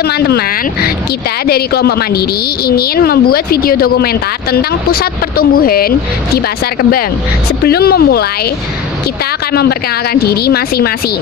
Teman-teman, kita dari kelompok Mandiri ingin membuat video dokumenter tentang pusat pertumbuhan di Pasar Kembang. Sebelum memulai, kita akan memperkenalkan diri masing-masing.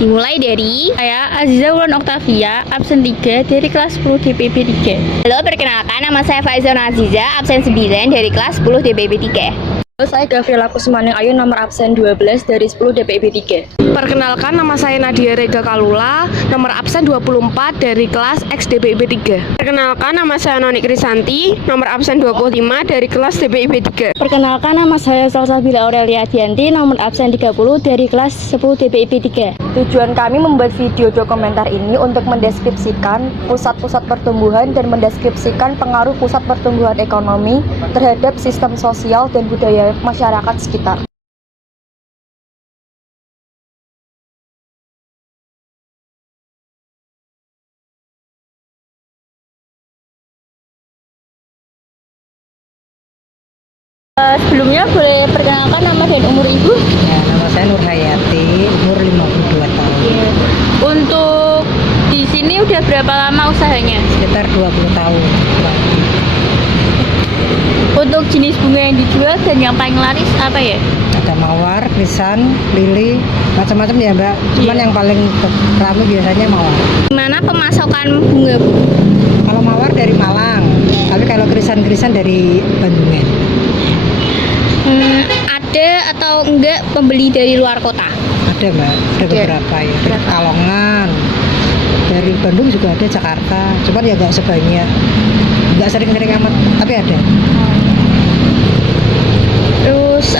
Dimulai dari Saya Aziza Wulan Oktavia, absen 3 dari kelas 10 DPB 3. Halo, perkenalkan nama saya Faizal Aziza, absen 9 dari kelas 10 DPB 3. Halo, saya Gabriela Kusmaning Ayu, nomor absen 12 dari 10 DPB 3. Perkenalkan, nama saya Nadia Rega Kalula, nomor absen 24 dari kelas X DPIB 3. Perkenalkan, nama saya Noni Krisanti, nomor absen 25 dari kelas DPIB 3. Perkenalkan, nama saya Salsabila Aurelia Dianti, nomor absen 30 dari kelas 10 DPIB 3. Tujuan kami membuat video dokumenter ini untuk mendeskripsikan pusat-pusat pertumbuhan dan mendeskripsikan pengaruh pusat pertumbuhan ekonomi terhadap sistem sosial dan budaya masyarakat sekitar. Sebelumnya boleh perkenalkan nama dan umur ibu? Ya, nama saya Nur Hayati, umur 52 tahun. Untuk di sini udah berapa lama usahanya? Sekitar 20 tahun. Untuk jenis bunga yang dijual dan yang paling laris apa ya? Ada mawar, krisan, lili, macam-macam ya Mbak. Cuman yang paling ramai biasanya mawar. Gimana pemasokan bunga, Bu? Kalau mawar dari Malang, tapi kalau krisan-krisan dari Bandungan. Ada atau enggak pembeli dari luar kota? Ada Mbak, ada beberapa ya. Dari Kalongan, dari Bandung juga ada, Jakarta. Cuman ya nggak sebanyak, nggak sering-sering amat, tapi ada. Terus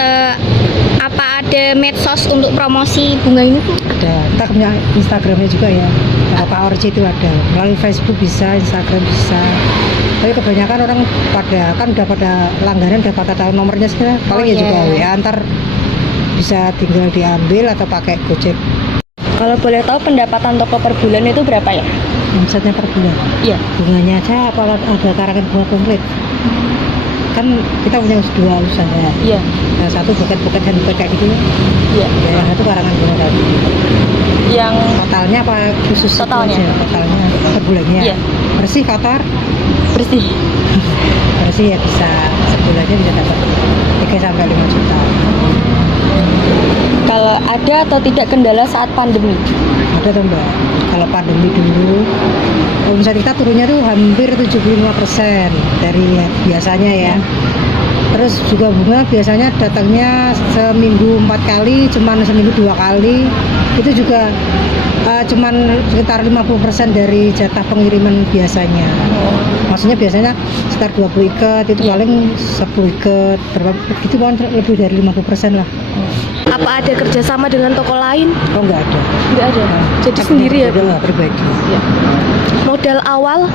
apa ada medsos untuk promosi bunga ini, Bu? Ada, kita punya Instagramnya juga ya. Kalau Pak Orci itu ada, melalui Facebook bisa, Instagram bisa. Tapi kebanyakan orang udah pada langganan, udah pada tahu nomornya sekarang. Paling ya juga WA, antar bisa tinggal diambil atau pakai Gojek. Kalau boleh tahu pendapatan toko per bulan itu berapa ya? Omsetnya per bulan. Iya. Bunganya aja apa ada karangan bunga komplit. Kan kita punya dua usaha. Iya. Yang satu buket-buket handbag kayak gitu. Iya. Yang satu karangan bunga tadi. Yang Totalnya apa khusus itu Totalnya. aja? Totalnya per bulannya. Iya. Bersih kotor. bersih. Bersih ya bisa sebulannya bisa dapat 3 sampai 5 juta. Kalau ada atau tidak kendala saat pandemi? Ada tuh Mbak. Kalau pandemi dulu omset kita turunnya tuh hampir 75% dari biasanya ya. Terus juga bunga biasanya datangnya seminggu 4 kali, cuman seminggu 2 kali. Itu juga cuman sekitar 50% dari jatah pengiriman biasanya. Maksudnya biasanya sekitar 20 ikat, itu paling 10 ikat, berapa itu kan lebih dari 50% lah. Apa ada kerjasama dengan toko lain? Oh nggak ada. Nggak ada. Jadi Tapi sendiri ya, Bu? modal pribadi. Modal awal?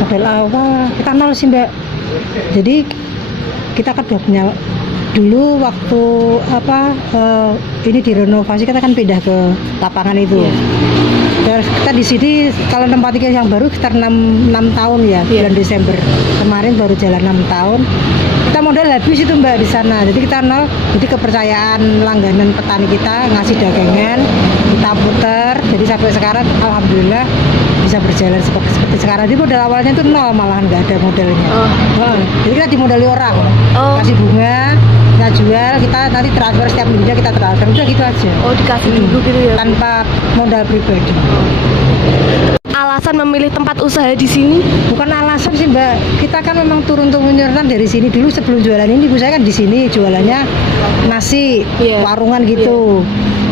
Modal awal kita nol sih Mbak. Jadi kita kan udah punya dulu waktu ini direnovasi kita kan pindah ke lapangan itu. Terus kita di sini kalau tempat tinggal yang baru sekitar 6 tahun ya, bulan Desember kemarin baru jalan 6 tahun. Kita modal habis itu Mbak di sana. Jadi kita nol. Jadi kepercayaan langganan petani kita ngasih dagangan, kita puter. Jadi sampai sekarang alhamdulillah bisa berjalan seperti sekarang. Jadi modal awalnya itu nol, malahan nggak ada modalnya. Jadi kita dimodali orang, kasih bunga, kita jual, kita nanti transfer setiap minggunya kita transfer, udah gitu aja. Oh, dikasih dulu gitu ya? Tanpa modal pribadi. Alasan memilih tempat usaha di sini? Bukan alasan sih Mbak, kita kan memang turun-turunan dari sini dulu. Sebelum jualan ini ibu saya kan di sini jualannya nasi, warungan gitu.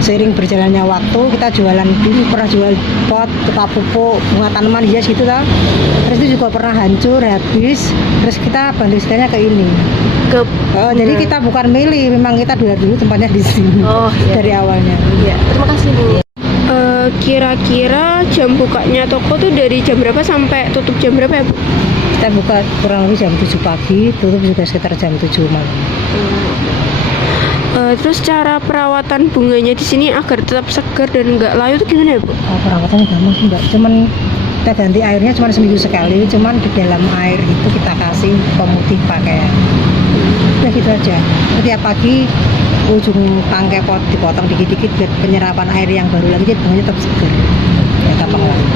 Seiring berjalannya waktu kita jualan dulu, pernah jual pot, ketap pupuk, bunga tanaman hias gitu tau. Terus itu juga pernah hancur, habis. Terus kita balik ke ini. Jadi kita bukan milih, memang kita dulu tempatnya di sini dari awalnya. Iya. Terima kasih Bu. Kira-kira jam bukanya toko tuh dari jam berapa sampai tutup jam berapa ya, Bu? Kita buka kurang lebih jam 7 pagi, tutup juga sekitar jam 7 malam. Terus cara perawatan bunganya di sini agar tetap segar dan nggak layu itu gimana ya, Bu? Perawatannya gampang sih Mbak, cuman kita ganti airnya cuma seminggu sekali, cuman di dalam air itu kita kasih pemutih pakaian. Udah gitu aja. Setiap pagi ujung tangkai pot dipotong dikit-dikit biar penyerapan air yang baru lagi, jadi bunganya tetap segar. Ya, cabang lain.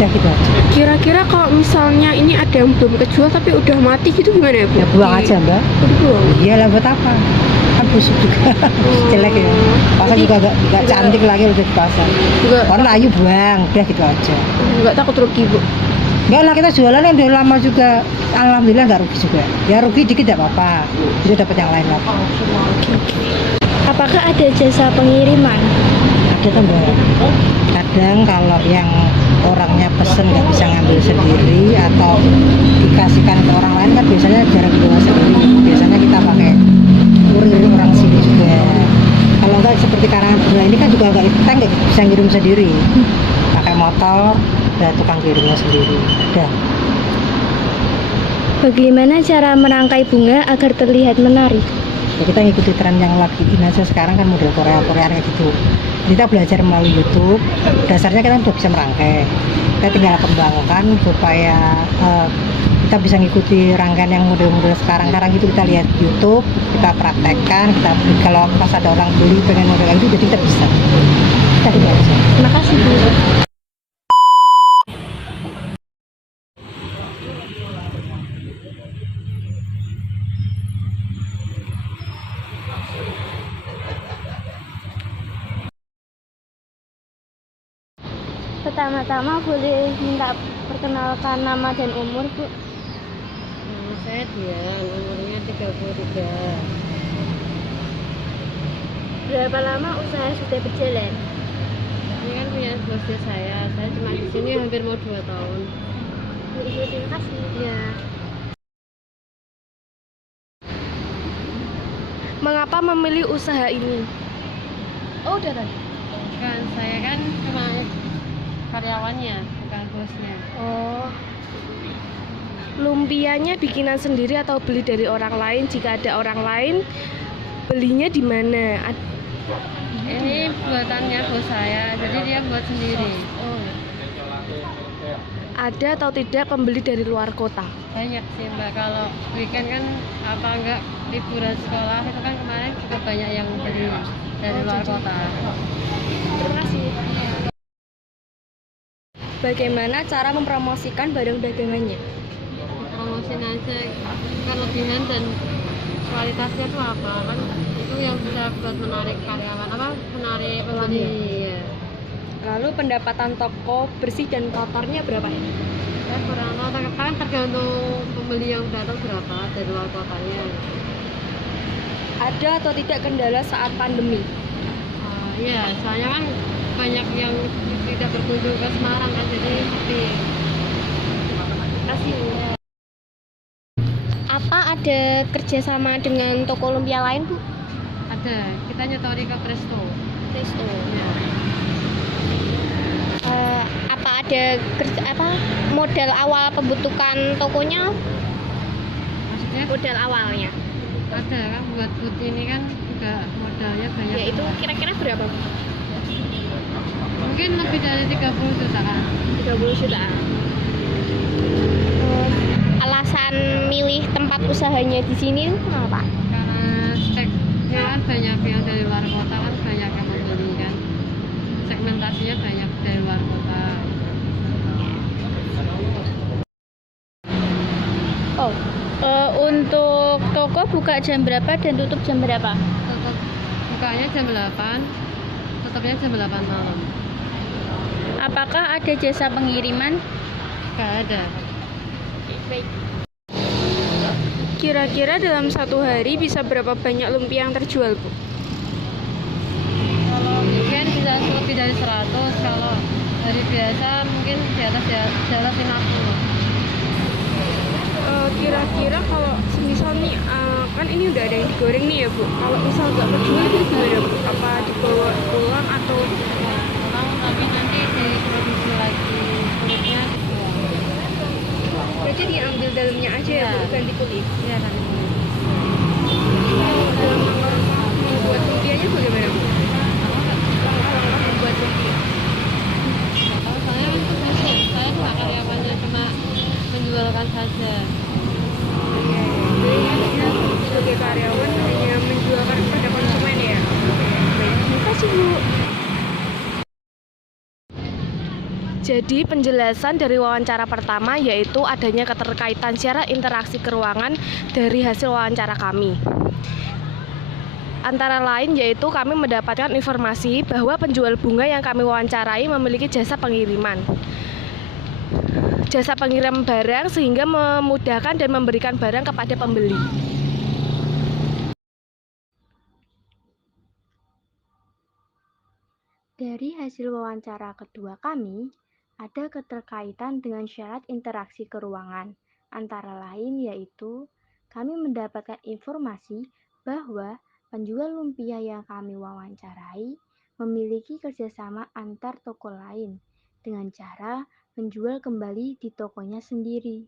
Udah gitu aja. Kira-kira kalau misalnya ini ada yang belum kejual tapi udah mati gitu gimana ya Bu? Ya buang aja mbak. Dibuang. Iya lah, buat apa? Kan busuk juga. Jelek ya. Pasar juga gak cantik lagi udah di pasar. Juga Orang ayu buang, udah gitu aja. nggak takut rugi Bu? Enggak lah, kita jualan yang udah lama juga. Alhamdulillah nggak rugi juga. Ya rugi dikit tidak apa-apa. Bisa dapat yang lain lagi. Apakah ada jasa pengiriman? Ada tuh mbak. Kadang kalau yang orangnya pesen nggak bisa ngambil sendiri atau dikasihkan ke orang lain kan biasanya jarang dibawa sendiri. Biasanya kita pakai kurir orang sini juga. Kalau enggak seperti karangan bunga ini kan juga kita nggak bisa ngirim sendiri. Pakai motor, ada tukang kirimnya sendiri. Udah. Bagaimana cara merangkai bunga agar terlihat menarik? Ya, kita ngikuti tren yang lagi in aja sekarang kan model Korea kayak gitu. Kita belajar melalui YouTube. Dasarnya kita udah bisa merangkai. Kita tinggal kembangkan supaya kita bisa ngikuti rangkaian yang model-model sekarang itu kita lihat YouTube, kita praktekkan, kita kalau pas ada orang beli pengen model itu jadi kita bisa. Kita gitu aja. Terima kasih Bu. Pertama-tama boleh minta perkenalkan nama dan umur Bu? Saya Dian, umurnya 33. Berapa lama usaha sudah berjalan? Ini kan punya bosnya saya cuma di sini hampir mau 2 tahun. Terima kasih. Ya, Mengapa memilih usaha ini? Oh, udah tadi. kan saya kan cuma karyawannya, bukan bosnya. Oh. Lumpianya bikinan sendiri atau beli dari orang lain? Jika ada orang lain, belinya di mana? Ini buatannya bos saya, jadi dia buat sendiri. Ada atau tidak pembeli dari luar kota? Banyak sih Mbak, kalau weekend kan apa enggak liburan sekolah itu kan kemarin juga banyak yang beli dari luar kota. Terima kasih. Bagaimana cara mempromosikan barang dagangannya? Promosin aja kelebihan dan kualitasnya itu apa kan, itu yang bisa buat menarik karyawan, menarik pembeli ya. Lalu pendapatan toko bersih dan kotornya berapa ya? Saya kurang tahu, kan tergantung pembeli yang datang berapa dari luar kotanya. Ada atau tidak kendala saat pandemi? Iya, soalnya kan banyak yang tidak berkunjung ke Semarang kan, jadi sepi. Terima kasih. Apa ada kerjasama dengan toko lumpia lain Bu? Ada, kita nyetori ke Presto. Presto. Ya. Apa ada modal awal pembentukan tokonya? Maksudnya Modal awalnya ada kan, buat booth ini kan juga modalnya banyak. ya itu kira-kira berapa Bu? Mungkin lebih dari 30 juta kan. 30 juta. Alasan milih tempat usahanya di sini itu kenapa? Karena speknya kan banyak yang dari luar kota, kan banyak yang membeli kan, segmentasinya banyak dari luar kota. Untuk toko buka jam berapa dan tutup jam berapa? Tutup bukanya jam 8, tutupnya jam 8 malam. Apakah ada jasa pengiriman? Gak ada. Kira-kira dalam satu hari bisa berapa banyak lumpia yang terjual Bu? Kalau weekend bisa lebih dari 100, kalau hari biasa mungkin di atas 50. Kira-kira kalau misal nih kan ini udah ada yang digoreng nih ya Bu, kalau misal nggak terjual itu gimana Bu? Apa dibawa pulang atau Orang tapi nanti diproduksi lagi kulitnya dibuang. berarti diambil dalamnya aja ya Bu, ganti kulit? Iya kan. Dalam langkah membuat lumpianya bagaimana Bu? Langkah membuat lumpia. Kalau saya bukan karyawannya, cuma menjualkan saja. Jadi kan sebagai karyawan hanya menjualkan kepada konsumen ya? Baik, terima kasih Bu. Jadi penjelasan dari wawancara pertama yaitu adanya keterkaitan secara interaksi keuangan dari hasil wawancara kami. Antara lain yaitu kami mendapatkan informasi bahwa penjual bunga yang kami wawancarai memiliki jasa pengiriman. Jasa pengirim barang sehingga memudahkan dan memberikan barang kepada pembeli. Dari hasil wawancara kedua kami, ada keterkaitan dengan syarat interaksi keuangan, antara lain yaitu kami mendapatkan informasi bahwa penjual lumpia yang kami wawancarai memiliki kerjasama antar toko lain dengan cara menjual kembali di tokonya sendiri.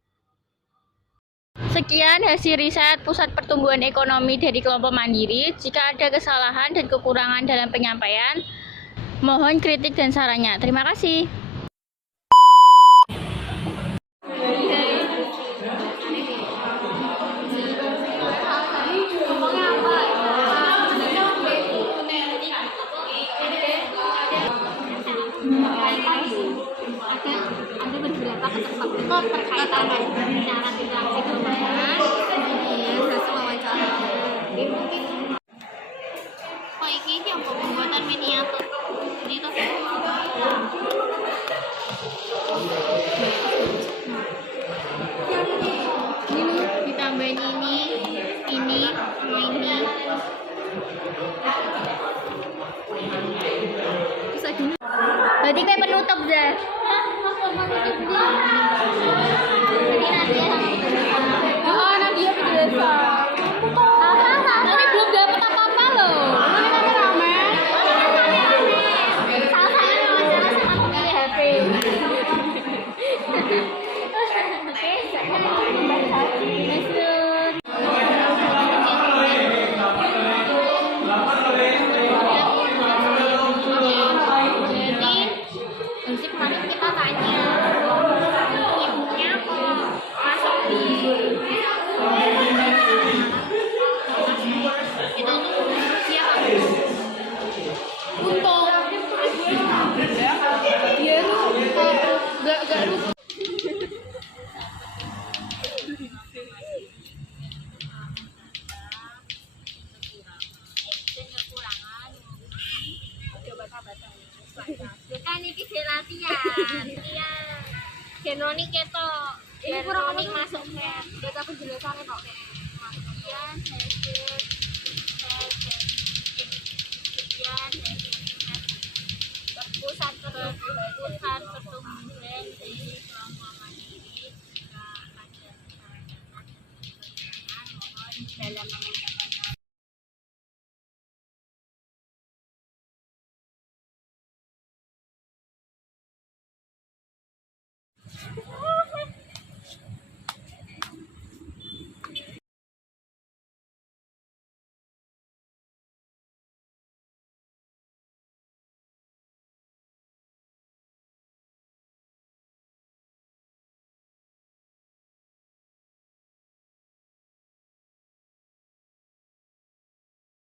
Sekian hasil riset Pusat Pertumbuhan Ekonomi dari kelompok mandiri. Jika ada kesalahan dan kekurangan dalam penyampaian, mohon kritik dan sarannya. Terima kasih. Ada beberapa keterkaitan syarat interaksi keuangan dengan hasil wawancara. Kok iki yang pembuatan miniatur ini tuh ini ditambahin ini sama ini. Bisa gini. Berarti kayak penutup deh. Jadi Nadia Nadia penjelasan. Nanti belum dapat apa-apa loh. Rame. Salah saya wawancara sama pemilik HP. Oke, jadi kemarin kita tanya ibunya kok masuk di itu siapa? Untung dia tuh gak lupa. Kan ini latihan. Iya. Genonik ketok. Genonik masuk ke data penjelasannya kok. Kemudian pusat pertumbuhan dari kelompok mandiri juga ada dalam